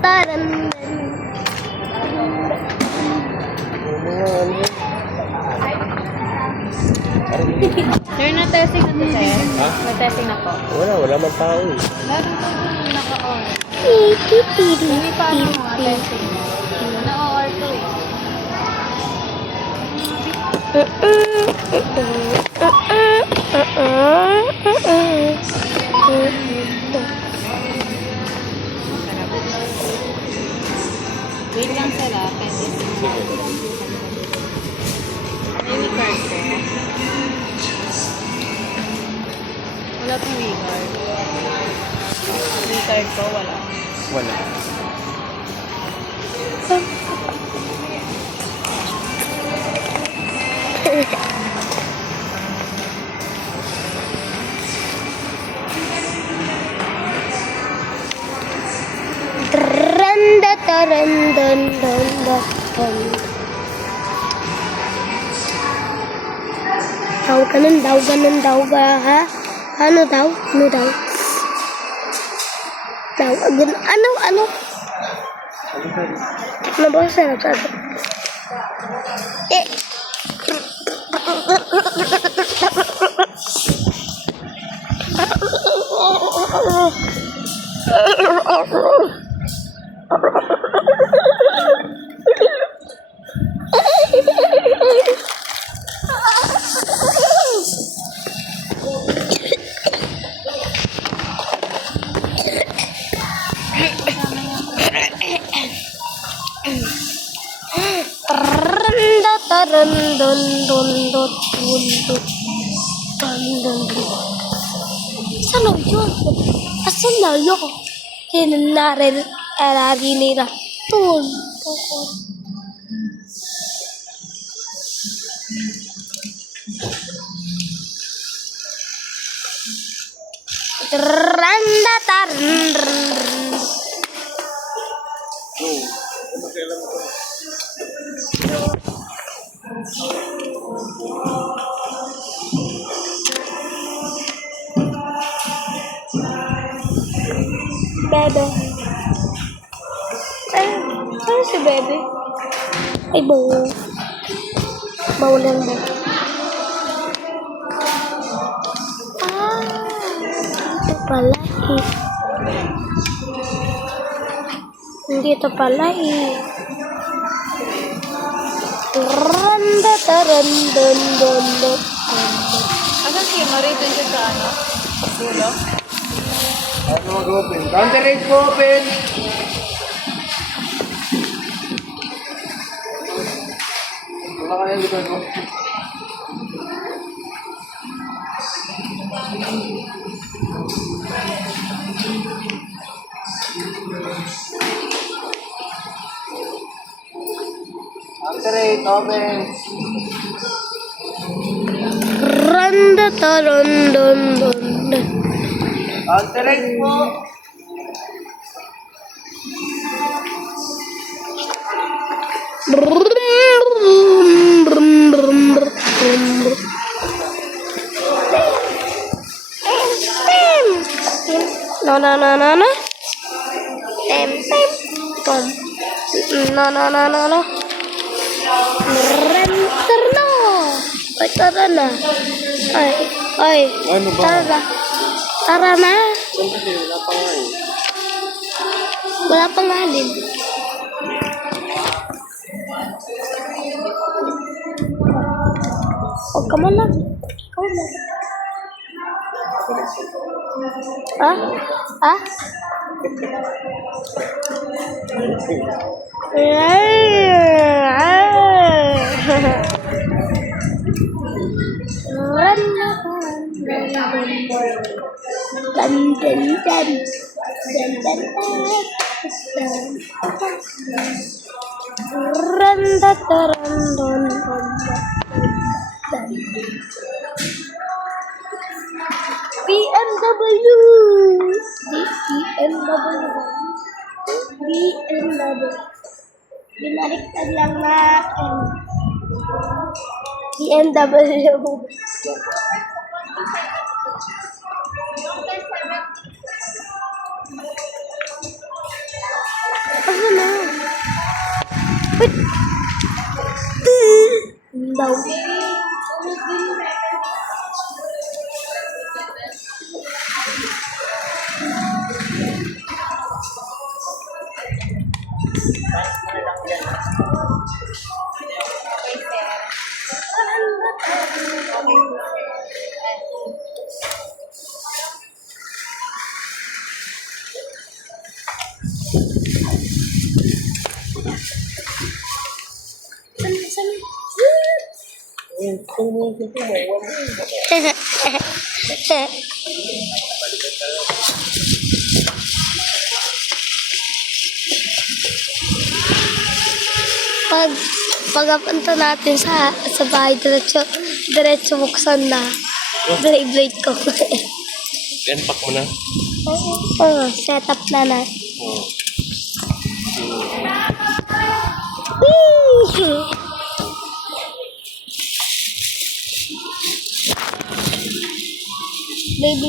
taran. Sir, na-testing na to, sir? Ha? Na-testing na po. Wala man tao eh. Meron po naka-on. Titiri. Hindi pa ano mga testing. Na-OR to eh. Wait lang sila. Any card ko? Wala pong V-card. V-card ko, wala. Wala. Randa taran dan dan dan. Daw ba ha? Ano daw? Daw, ano? Ano ba sa sabi? Taran don don dot bundut dan. Saan yun? Asan na yun? Hinanarin alagi nila. Tun. Randa taran. Bebe. Ano si Bebe? Ay, bow. Bow lang ba? Ito pala eh. Hindi ito pala eh. Randa taran don don don. Asan si Marie dun siya sa ano? Sa dulo? Ano mag-open? Counter rate po open! Wala ka na yung likod mo. Counter rate open! Randa taran don don don. Counter rate po! No. Pom. No. Renter no. Ay, tara na. Ay. Ano ba? Tara na. Siyempre, wala pa nga eh. Wala pa nga din. Huwag ka man lang. Ikaw lang. Ha? BMW. Binaliktad lang natin. BMW. tara na. Wait. Daw. Pagpunta natin sa bahay, diretso buksan na. Blade ko. Unpack mo na. Oo, setup na na. Oo. Whee! Blade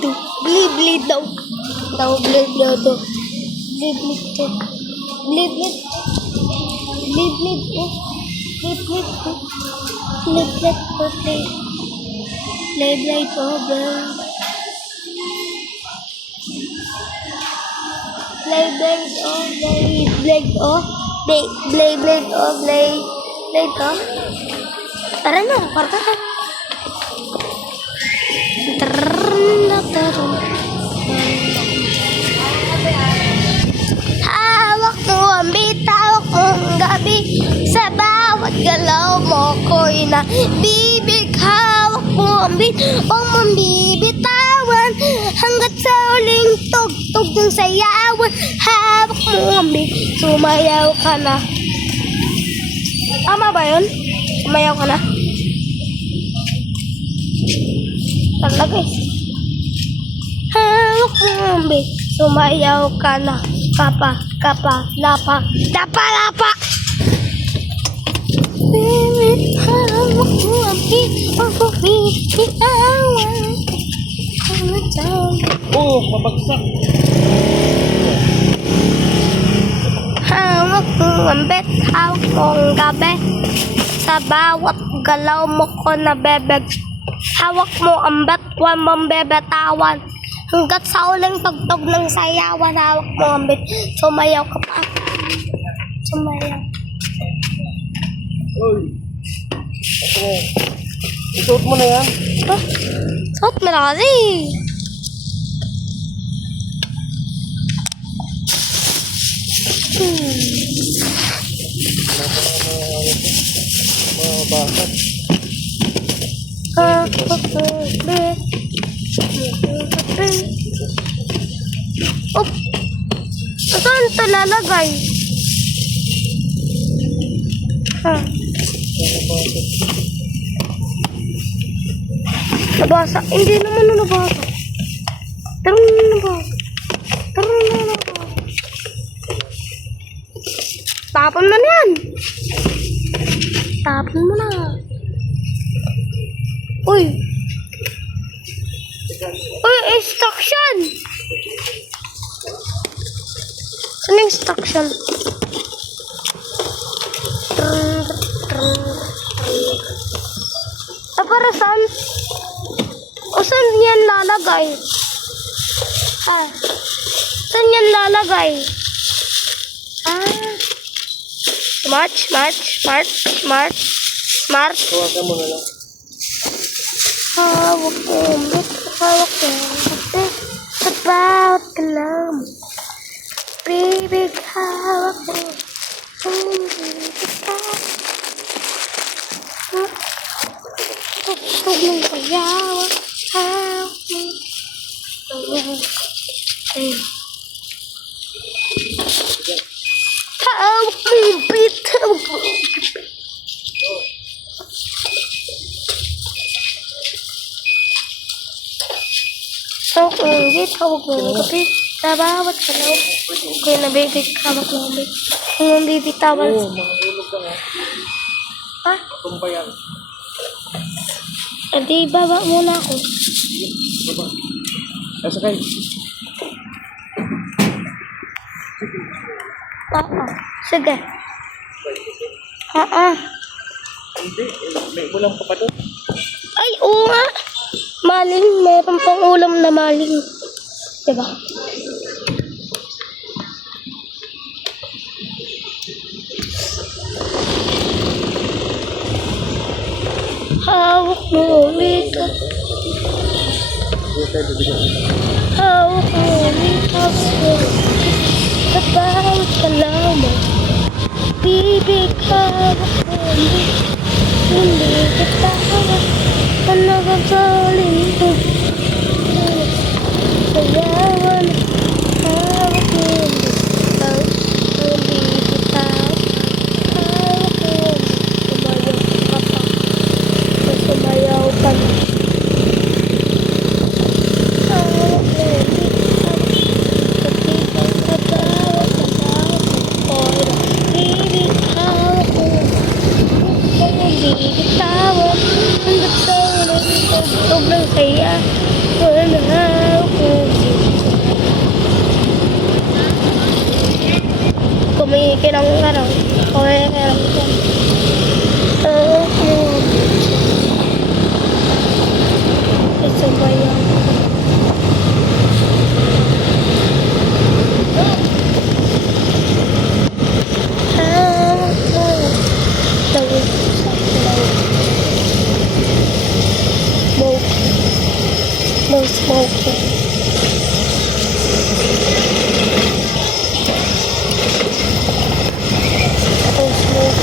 daw. Blade daw. Tara na, tara. Hawak mo ang bitawak mong gabi, sa bawat galaw mo ko'y nabibig. Hawak mo ang bitawak mong bibitawan, hanggat sa uling tugtog ng sayawan. Hawak mo ang sumayaw ka na. Tama ba yun? Sumayaw ka na? Talaga eh. Hawak mo ang sumayaw ka na. Kapa, lapa. Baby, hawak mo ang bitawan. Oo, mabagsak. Hawak mo ang hawak mo ang gabi, sa bawat galaw mo ko na bebeg. Hawak mo ang huwag mong bebetawan, hanggat sa uling tugtog ng sayawan. Hawak mo ang sumayaw ka pa. Sumayaw. Uy. Okay. Isuot mo na yan. Huh? Suot mo na kasi. Mga bakit. Oh, saan ito lalagay? Nabasa? Hindi naman na nabasa. Tarong na nabasa. Tapon mo na yan. Tapon mo na. Uy, instruction! Saan yung instruction? Para saan? O saan yan lalagay? Saan yan lalagay? Smart. Tawagan mo na lang. Hawak mo sa bawat galaw mo. Baby, hawak mo ang bibitawan, tugtog ng sayawan. Hawak mo. Hawak mo yung bitawak mo. Hawak mo yung gabi, sa bawat galaw. Kaya nabibig, hawak mo yung gabi. Kung bibitawan. Oo, mahulog ka nga. Ha? Tumba yan. Hindi, baba muna ako. Baba. Sakay. Oo. Sige. Oo. Hindi, may ulam pa pa doon. Ay, oo nga. Maling. Mayroon pang ulam na maling. Diba? Hawak mo, Mika. Hindi tayo bibigyan. Hawak mo, Mika. Sa bawat galaw mo. Bibig, hawak mo, Mika. Hindi kita hawak. Ano ka sa lingkod? Sayawan. Hawak mo, Mika. Hindi kita hawak mo. Sumayaw ka pa. Sumayaw ka na. Hawak mo, Mika. Kapitang katawa sa bawat oras. Bibig, hawak mo. Hindi bitawan. Hanggat sa ulan, sobrang saya. Wala hawak mo. Kumikirang ka raw. Kumikirang ka. Hawak mo. Sumayaw ka. Hawak mo. Tawid sa ilaw. Smoke. No smoking. No smoke.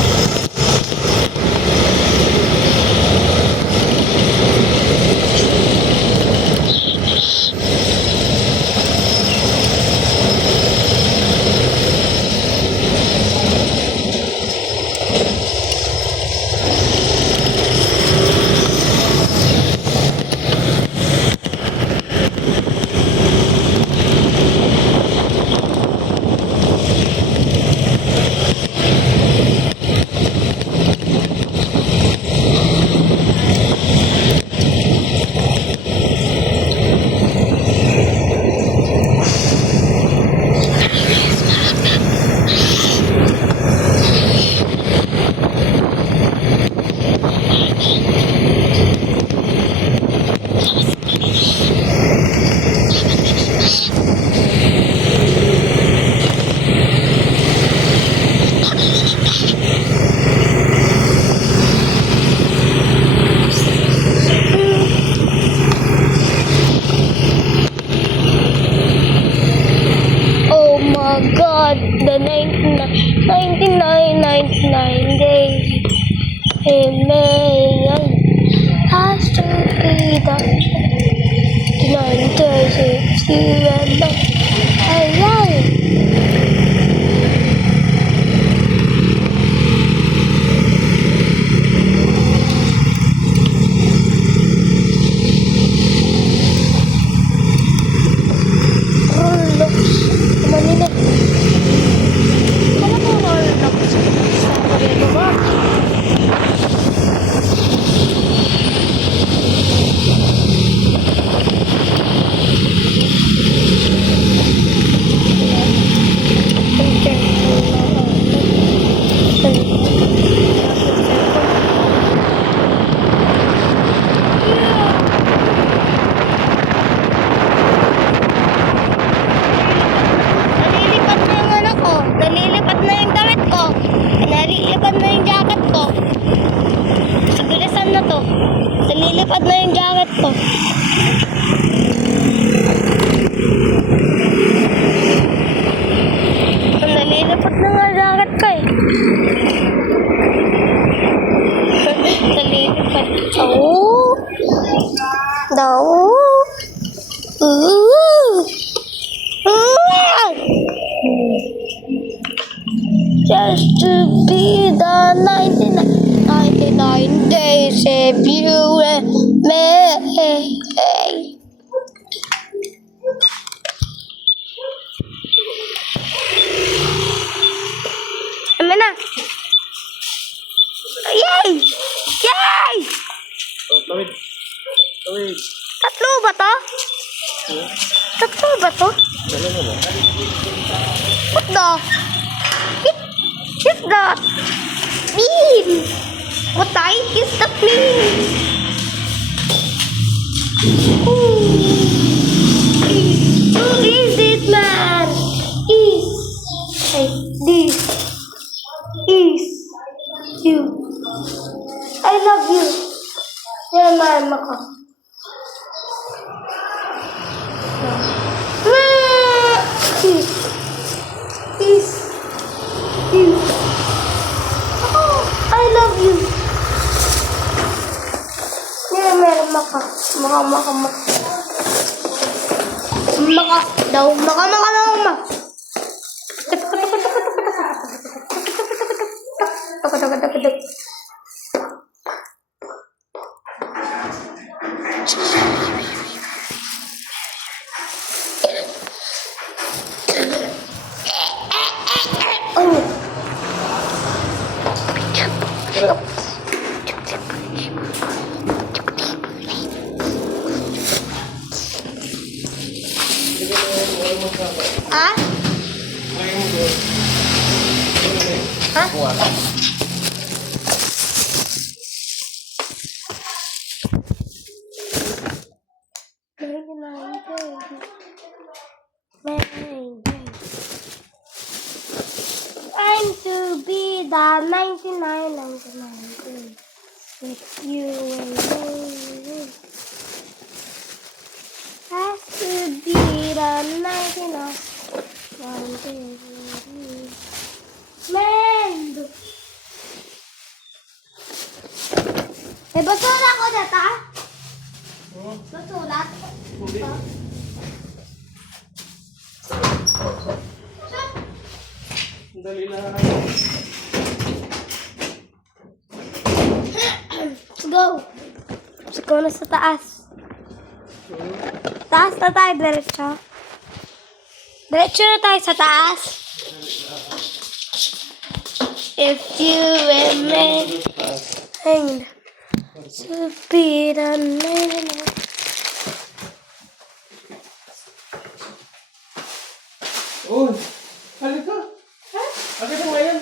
Oh my God, the 99 days in May has to be the 99 days if you and I love. Roblox. Manila. Ano po Roblox? Sa Koreano ba? Nalilipat na yung ano ko. Nalilipat na yung damit ko. Nalilipat na yung jacket ko. Sigurasan na to. Nalilipat na yung jacket ko. Nalilipat na nga jacket ko eh. Nalilipat. Oh. Daw. Just to be the 99 days if you and me. Ano na? Yay! Yay! Oh, tawid. Tawid. Tatlo ba to? Tatlo ba to? Dalawa ba? Ba't the? Kiss the bean. What I kiss the bean. Who is this man? This is you. I love you. Yan man ako. Is you. Oh, I love you. Yan meron maka. Maka daw. Maka. Ah? I'm to be the 99 with you and me. Has to be the 99 Man! May basura ko data? Basura? Hindi. Dali lang. Let's go! Let's go na sa taas. Taas na tayo, diretso. Diretso na tayo sa taas. If you remain to be the night. Oh, halika. Halika mo ngayon.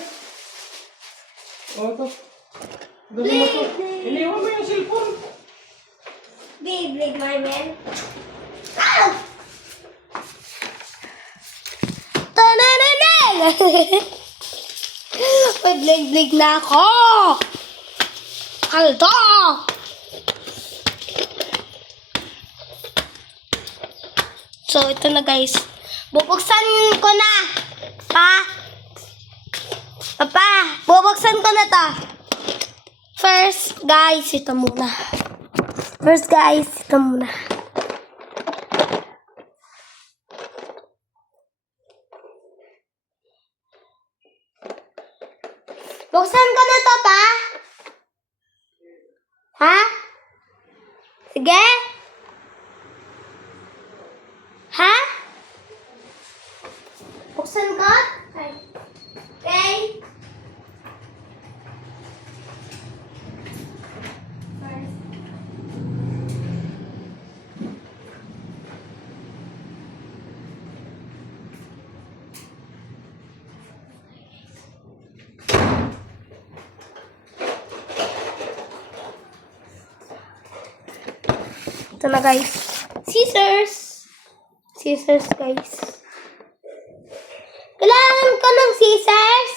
Oh, ito. Dali mo to. Iniwan mo yung cellphone. Big my man. Ah! Tanananan! Maglig-lig na ako! Kaldo! So, ito na guys. Bubuksan ko na! Papa, bubuksan ko na to. First, guys, ito muna. Buksan ko na to, pa? Ha? Sige? Ha? Buksan ko? Okay. Ito na guys. Scissors guys. Kailangan ko ng scissors.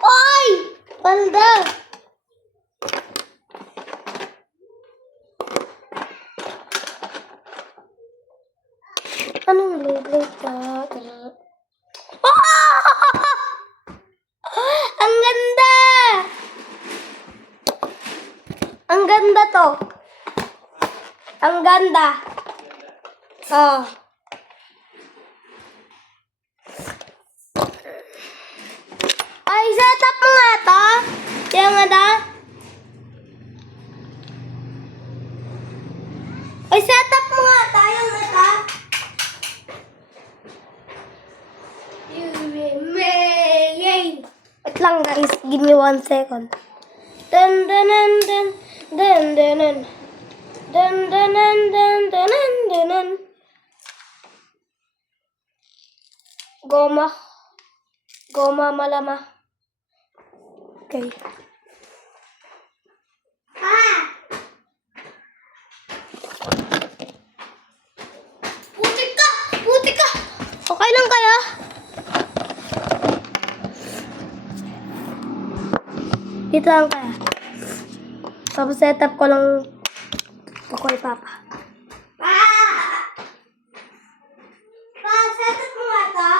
Oy! Palda! Anong blade ka? Ang ganda! Ang ganda to. Ang ganda. Oh. Ay, setup mo nga to. Kaya nga da. Ay, setup mo nga tayo nga ta. Wait lang guys, give me 1 second. Dun dun dun dun dun dun dun. Dun dun dun dun dun dun dun dun. Goma. Goma malama. Okay. Putik ka! Putik ka! Okay lang kaya? Dito lang kaya. Tapos set up ko lang ako kay Papa. Pa, set up mo nga ito.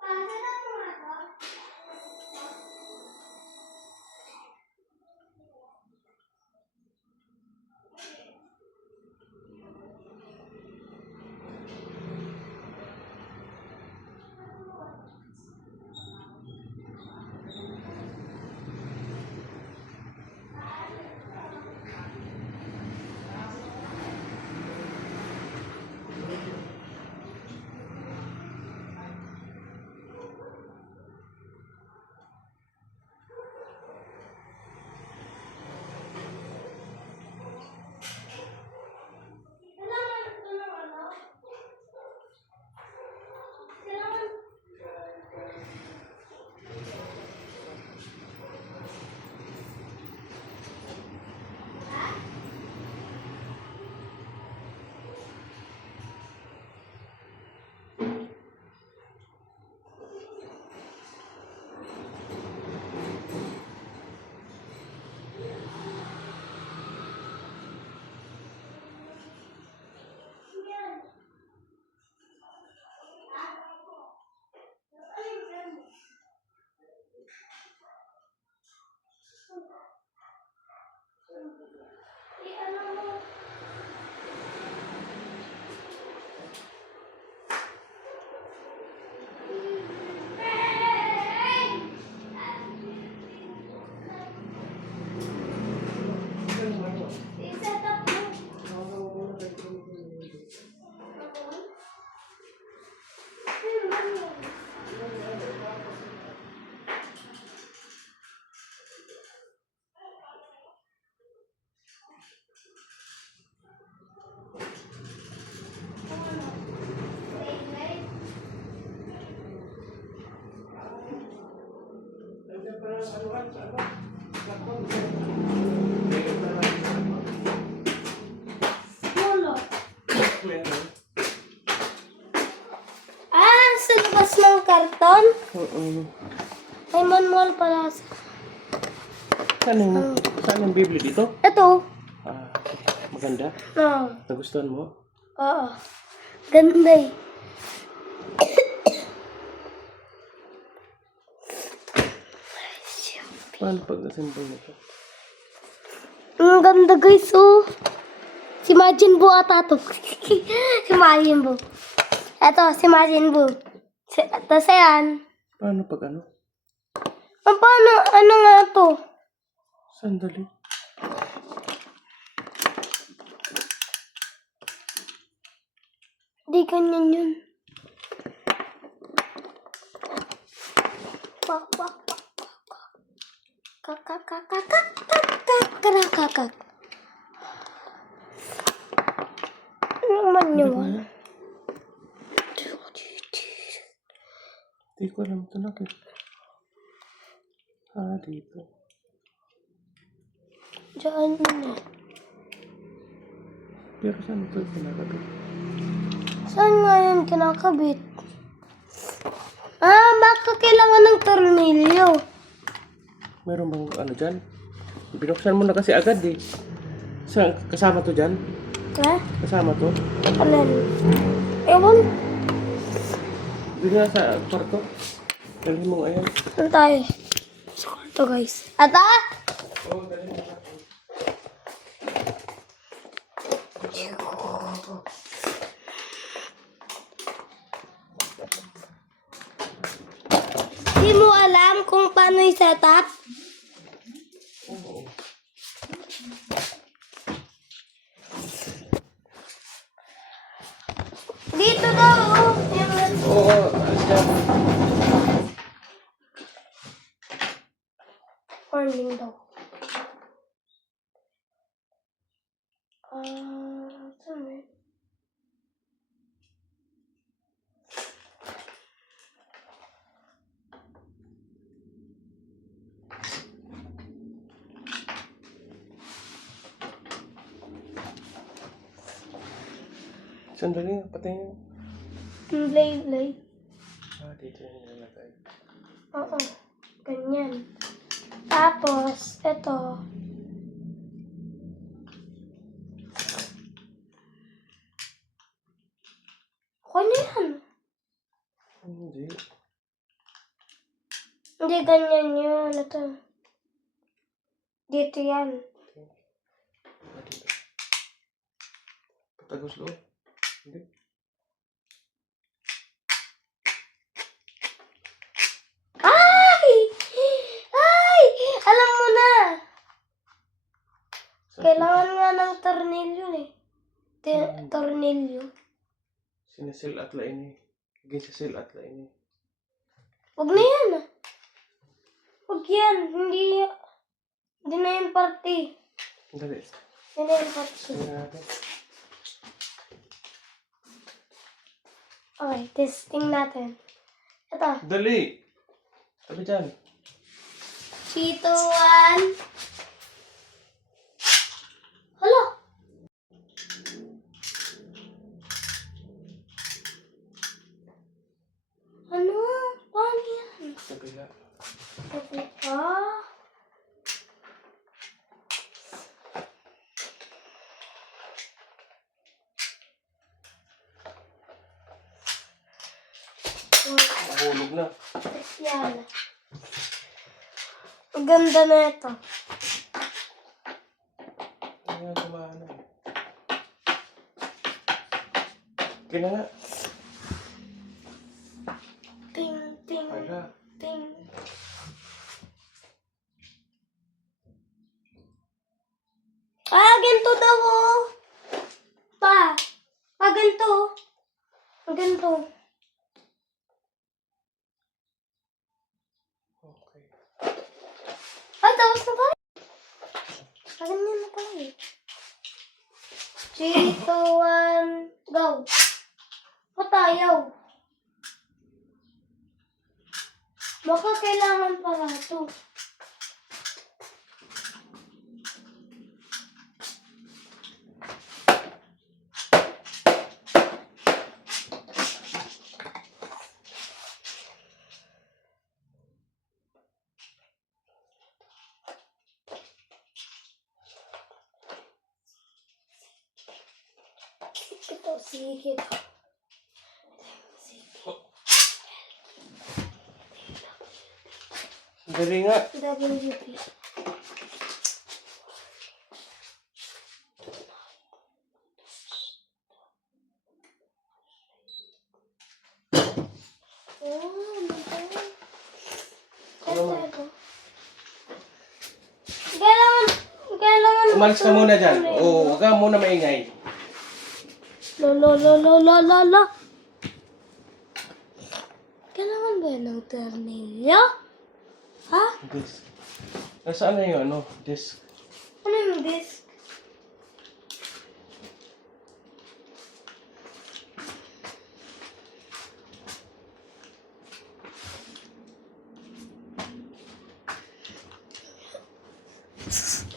Pa, set up mo nga ito. Sa labas ng karton? May manual pala. Saan yung Biblia dito? Ito. Ah, maganda. Oo. Nagustuhan mo? Oo. Ganda eh. Paano pag-assemble nito? Ang ganda guys, oh. Si Majin Buu ata to. Si Majin Buu. Eto, si Majin Buu. Tapos yan. Paano pag ano? Paano? Ano nga to? Sandali. Di ganyan yun. Pak, pak, pak, pak, pak. Kak, kak, kak, kak, kak, kak, kak, kak, kak. Ano naman yun? Hindi ko alam ito na. Ah, dito. Diyan yun eh. Pero saan ito pinakabit? Saan nga yun kinakabit? Baka kailangan ng tornilyo. Meron bang ano dyan? Binuksan mo na kasi agad eh. Kasama to dyan? Ha? Kasama to? Alin? Ewan. Doon nga sa kwarto. Dalhin mo ayan. Saan tayo? Sa kwarto guys. Ata? Oo, dalhin mo. Di mo alam kung paano i-set up? Dito daw, oh. Oo, dyan. Morning daw. Saan ba yun? Sandali, patay niyo. Blay. Dito yung nilalagay. Oo. Ganyan. Tapos, ito. Okay na yan. Hindi. Hindi ganyan yun. Ito. Dito yan. Dito. Patagos loob. Hindi. Ay! Ay! Alam mo na! Kailangan nga ng tornilyo eh. Tornilyo. Sinasil at lain eh. Gisasil at lain eh. Huwag na yan. Huwag yan. Hindi na yung party. Dali. Hindi na yung party. Tingnan natin. Okay, testing natin. Ito. Dali! Sabi dyan. Chito 1. Hala! Ano? Paano yan? Sabi nga. Sabi ka? Nahulog na. Yan. Ang ganda na ito. Ano nga kumana eh. Kina nga. Ting, ting, Ala. ting. Ganito daw oh. Ganito. Ganito. Okay. Tapos na ba? Ganyan na pala eh. 3, 2, 1, go. Ayaw. Baka kailangan pala ito. Sige. Dali nga. WP. Kailangan. Umalis ka muna dyan. Oo, huwag ka muna maingay. Lo. Kailangan ba yan ng tornilyo? Ha? Disc. Nasaan na yung disc? Ano yung disc?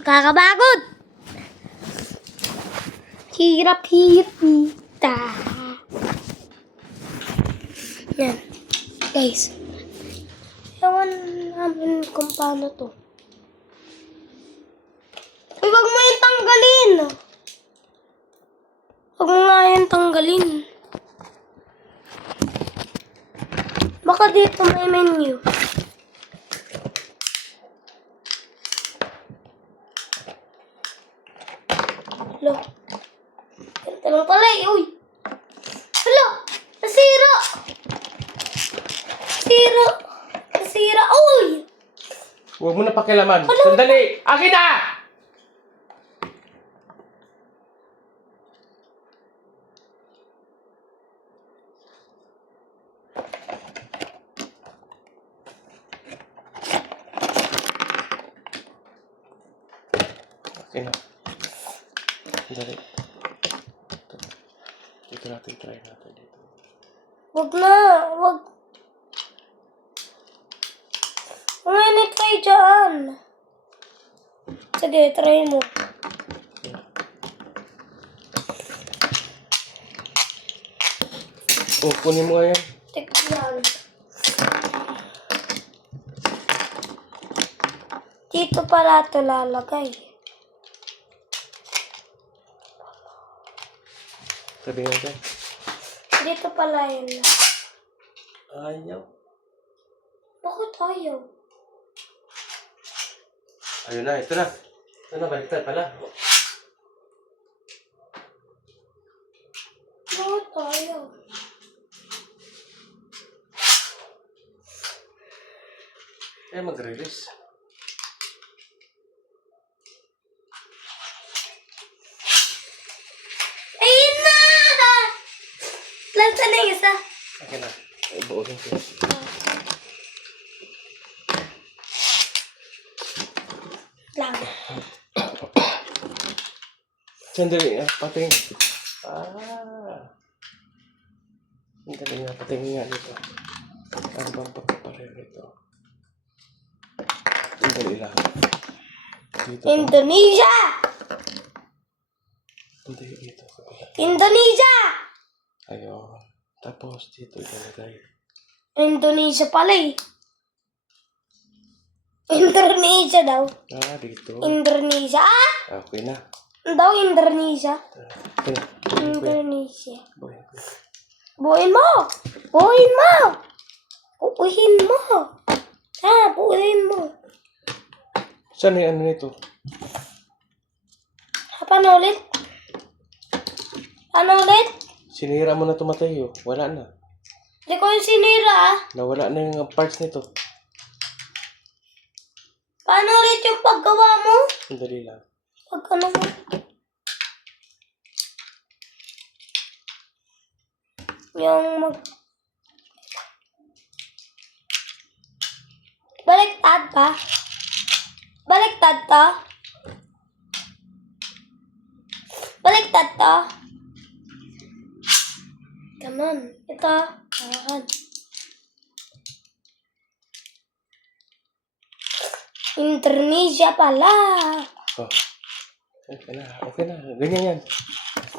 Kakabagod! Hirap kita. Yan. Guys. Ewan namin kung paano to. Uy, wag mo yung tanggalin. Wag mo nga yung tanggalin. Baka dito may menu. Hello. Ganito lang pala eh. Uy. Hello. Nasira. Nasira. Uy. Huwag mo na pakialaman. Sandali! Akin na! Okay na. Dali. Dito natin, try natin dito. Wag na, wag. Ngayon, try dyan. Sige, try mo. Oh, kunin mo nga yan. Tignan. Dito pala ito lalagay. Sabi nga dyan. Dito pala yun. Ayaw. Bakit ayaw? Ayun na, ito na. Ito na, baliktad pala. Bakit ayaw? Eh, mag-release. Ayun na! Lansa na yung isa. Okay na. Ibuuhin ko. Lang. Sandali, pating. Sandali nga, patingin nga dito. Ano bang pagkapareho nito? Sandali lang. Dito pa. Indonesia! Hindi, dito. Sa kabila. Indonesia! Ayun. Tapos dito ilalagay. Indonesia pala eh. Indonesia daw. Dito. Indonesia. Okay na. Daw Indonesia. Okay na. Indonesia. Buhay ko. Buuin mo! Buuin mo! Buuin mo! Buuin mo. Saan yung ano nito? Paano ulit? Paano ulit? Sinira mo na tumatay oh. Wala na. Hindi ko yung sinira ah. Nawala na yung parts nito. Paano ulit yung paggawa mo? Sandali lang. Pag ano mo? Yung mag... Baliktad ba? Baliktad to? Baliktad to? Ganon. Ito. Ayan. Indonesia pala. Oh. Okay na. Okay na. Ganyan yan.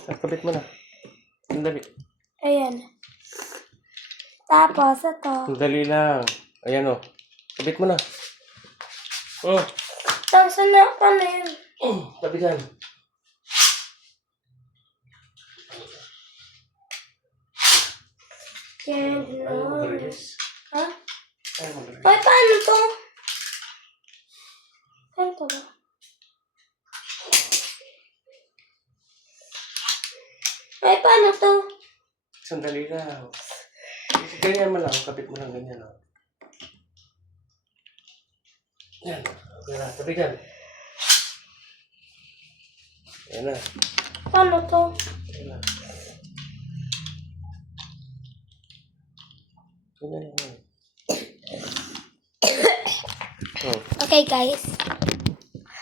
Kabit mo na. Sandali. Ayan. Tapos ito. Sandali lang. Ayan oh. Kabit mo na. Oh. Tapos na ano yun? Tabi dyan. Yan. Ayaw mag-release. Ha? Ayaw mag-release. Ay, paano to? Paano to ba? Ay, paano to? Sandali lang. Ganyan mo lang. Kabit mo lang ganyan oh. Yan. Okay na. Tabi dyan. Ayan na. Paano to? Ayan na. Ganyan lang. Oh. Okay, guys.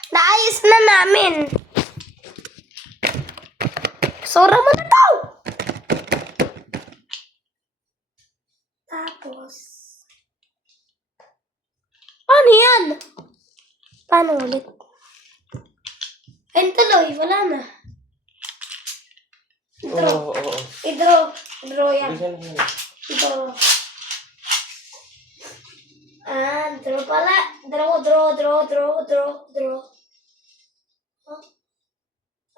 Naayos na namin. Sura mo na to! Tapos... Paano yan? Paano ulit? Ayun tuloy, wala na. Oo, oo, oo. I-draw. I-draw yan. Ganyan lang. Draw. Draw pala. Draw. Huh?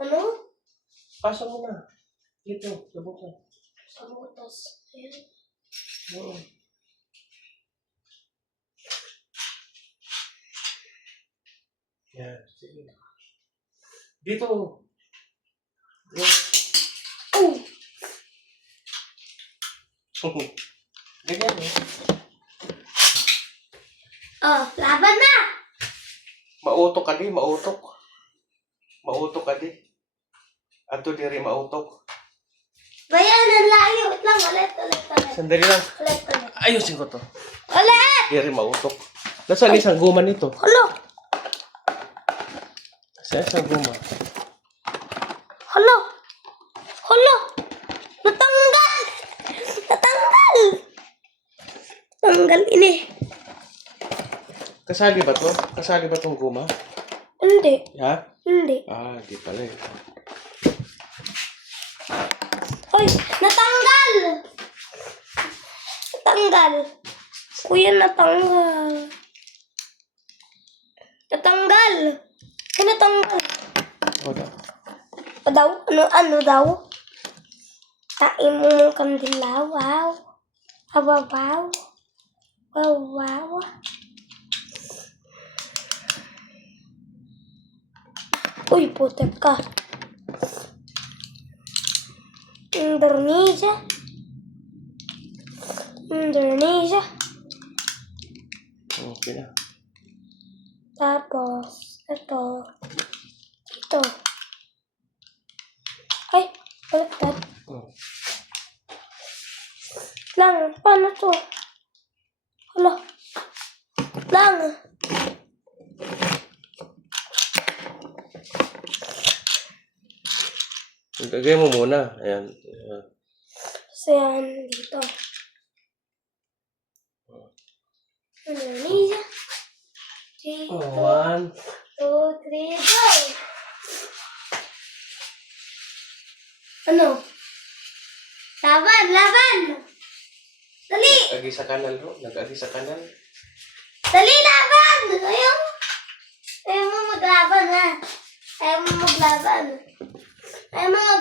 Ano? Pasok mo na. Dito, sa buka. Sa butas. Ayan. Oo. Yan, sige. Dito. Ganyan eh. Oh, laban na! Mautok ka di, mautok. Mautok ka di. Ato diri mautok. Bayan, ang layo. Wait lang, ulit. Sandali lang. Ulit. Ayusin ko to. Ulit! Diri mautok. Nasaan isang guma nito? Ulo! Sa guma. Hala! Hala! Natanggal! Natanggal! Tanggal ini. Kasali ba to? Kasali ba tong guma? Hindi. Ha? Hindi. Ah, di pala eh. Hoy! Natanggal! Natanggal. Kuya, natanggal. Natanggal. Ay, natanggal. Wala. O daw? Ano daw? Tain mo ng kandila. Wow. Wow, wow. Wow, wow. Uy, putek ka. Indonesia. Indonesia. Okay na. Tapos, ito. Ito. Ay, baliktad. Oh. Lang, paano to? Hala. Lang. Lagay mo muna. Ayan. Ayan. So, yan, dito. Indonesia. 3, 2, Oh, 1. 3, go! Ano? Laban, laban! Dali! Nag-agi sa kanal, ho. Nag-agi sa kanal. Dali, laban! Ayaw mo maglaban, ha? Ayaw mo maglaban. Ayaw mo